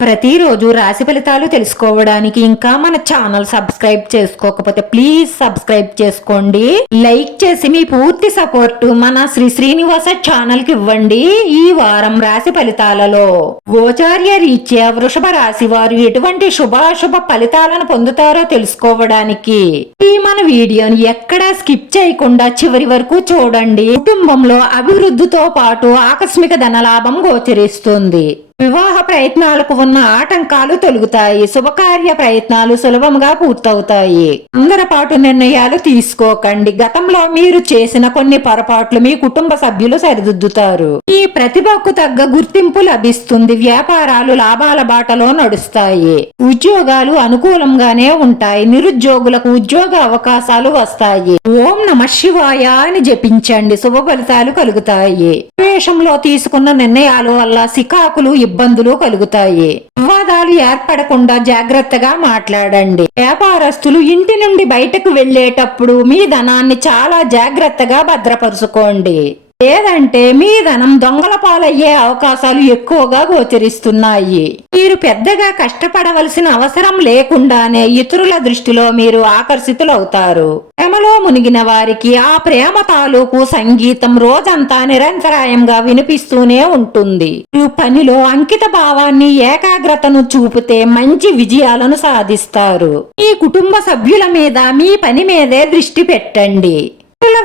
ప్రతిరోజు రాశి ఫలితాలు తెలుసుకోవడానికి ఇంకా మన ఛానల్ సబ్స్క్రైబ్ చేసుకోకపోతే ప్లీజ్ సబ్స్క్రైబ్ చేసుకోండి. లైక్ చేసి మీ పూర్తి సపోర్ట్ మన శ్రీ శ్రీనివాస ఛానల్కి ఇవ్వండి ఈ వారం రాశి ఫలితాలలో. గోచార్య రీత్యా వృషభ రాశి వారు ఎటువంటి శుభాశుభ ఫలితాలను పొందుతారో తెలుసుకోవడానికి ఈ మన వీడియోని ఎక్కడా స్కిప్ చేయకుండా చివరి వరకు చూడండి. కుటుంబంలో అభివృద్ధితో పాటు ఆకస్మిక ధనలాభం గోచరిస్తుంది. వివాహ ప్రయత్నాలకు ఉన్న ఆటంకాలు తొలుగుతాయి. శుభకార్య ప్రయత్నాలు సులభంగా పూర్తవుతాయి. అందరపాటు నిర్ణయాలు తీసుకోకండి. గతంలో మీరు చేసిన కొన్ని పొరపాట్లు మీ కుటుంబ సభ్యులు సరిదిద్దుతారు. ఈ ప్రతిభకు తగ్గ గుర్తింపు లభిస్తుంది. వ్యాపారాలు లాభాల బాటలో నడుస్తాయి. ఉద్యోగాలు అనుకూలంగానే ఉంటాయి. నిరుద్యోగులకు ఉద్యోగ అవకాశాలు వస్తాయి. ఓం నమ శివాయ అని జపించండి. శుభ ఫలితాలు కలుగుతాయి. ప్రవేశంలో తీసుకున్న నిర్ణయాల వల్ల సికాకులు ఇబ్బందులు కలుగుతాయి. వివాదాలు ఏర్పడకుండా జాగ్రత్తగా మాట్లాడండి. వ్యాపారస్తులు ఇంటి నుండి బయటకు వెళ్ళేటప్పుడు మీ ధనాన్ని చాలా జాగ్రత్తగా భద్రపరుచుకోండి. లేదంటే మీ ధనం దొంగల పాలయ్యే అవకాశాలు ఎక్కువగా గోచరిస్తున్నాయి. మీరు పెద్దగా కష్టపడవలసిన అవసరం లేకుండానే ఇతరుల దృష్టిలో మీరు ఆకర్షితులవుతారు. ప్రేమలో మునిగిన వారికి ఆ ప్రేమ తాలూకు సంగీతం రోజంతా నిరంతరాయంగా వినిపిస్తూనే ఉంటుంది. ఈ పనిలో అంకిత భావాన్ని ఏకాగ్రతను చూపితే మంచి విజయాలను సాధిస్తారు. మీ కుటుంబ సభ్యుల మీద మీ పని మీదే దృష్టి పెట్టండి.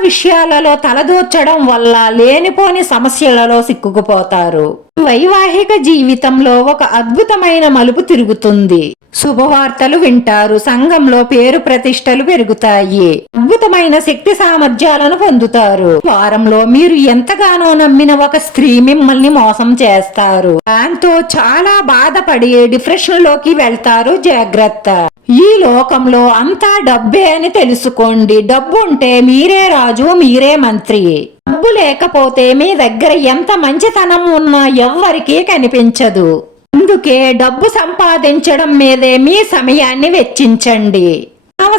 విషయాలలో తలదూర్చడం వల్ల లేనిపోని సమస్యలలో సిక్కుకుపోతారు. వైవాహిక జీవితంలో ఒక అద్భుతమైన మలుపు తిరుగుతుంది. శుభవార్తలు వింటారు సంఘంలో పేరు ప్రతిష్టలు పెరుగుతాయి. అద్భుతమైన శక్తి సామర్థ్యాలను పొందుతారు. వారంలో మీరు ఎంతగానో నమ్మిన ఒక స్త్రీ మిమ్మల్ని మోసం చేస్తారు. దాంతో చాలా బాధపడి డిప్రెషన్లోకి వెళ్తారు జాగ్రత్త. ఈ లోకంలో అంతా డబ్బే అని తెలుసుకోండి. డబ్బు ఉంటే మీరే రాజు మీరే మంత్రి. డబ్బు లేకపోతే మీ దగ్గర ఎంత మంచితనం ఉన్నా ఎవ్వరికీ కనిపించదు. అందుకే డబ్బు సంపాదించడం మీదే మీ సమయాన్ని వెచ్చించండి.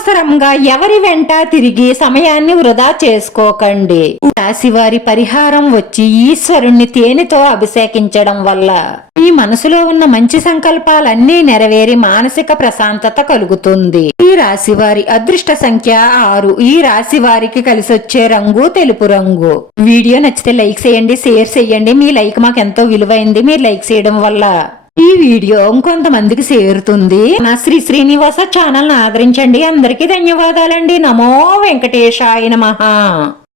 అనవసరంగా ఎవరి వెంట తిరిగి సమయాన్ని వృధా చేసుకోకండి. రాశివారి పరిహారం వచ్చి ఈశ్వరుణ్ణి తేనెతో అభిషేకించడం వల్ల మీ మనసులో ఉన్న మంచి సంకల్పాలన్నీ నెరవేరి మానసిక ప్రశాంతత కలుగుతుంది. ఈ రాశి వారి అదృష్ట సంఖ్య ఆరు. ఈ రాశి వారికి కలిసొచ్చే రంగు తెలుపు రంగు. వీడియో నచ్చితే లైక్ చేయండి షేర్ చేయండి. మీ లైక్ మాకు ఎంతో విలువైంది మీరు లైక్ చేయడం వల్ల ఈ వీడియో ఇంకొంతమందికి చేరుతుంది. నా శ్రీ శ్రీనివాస ఛానల్ ఆదరించండి. అందరికీ ధన్యవాదాలండి. నమో వెంకటేశాయ నమ.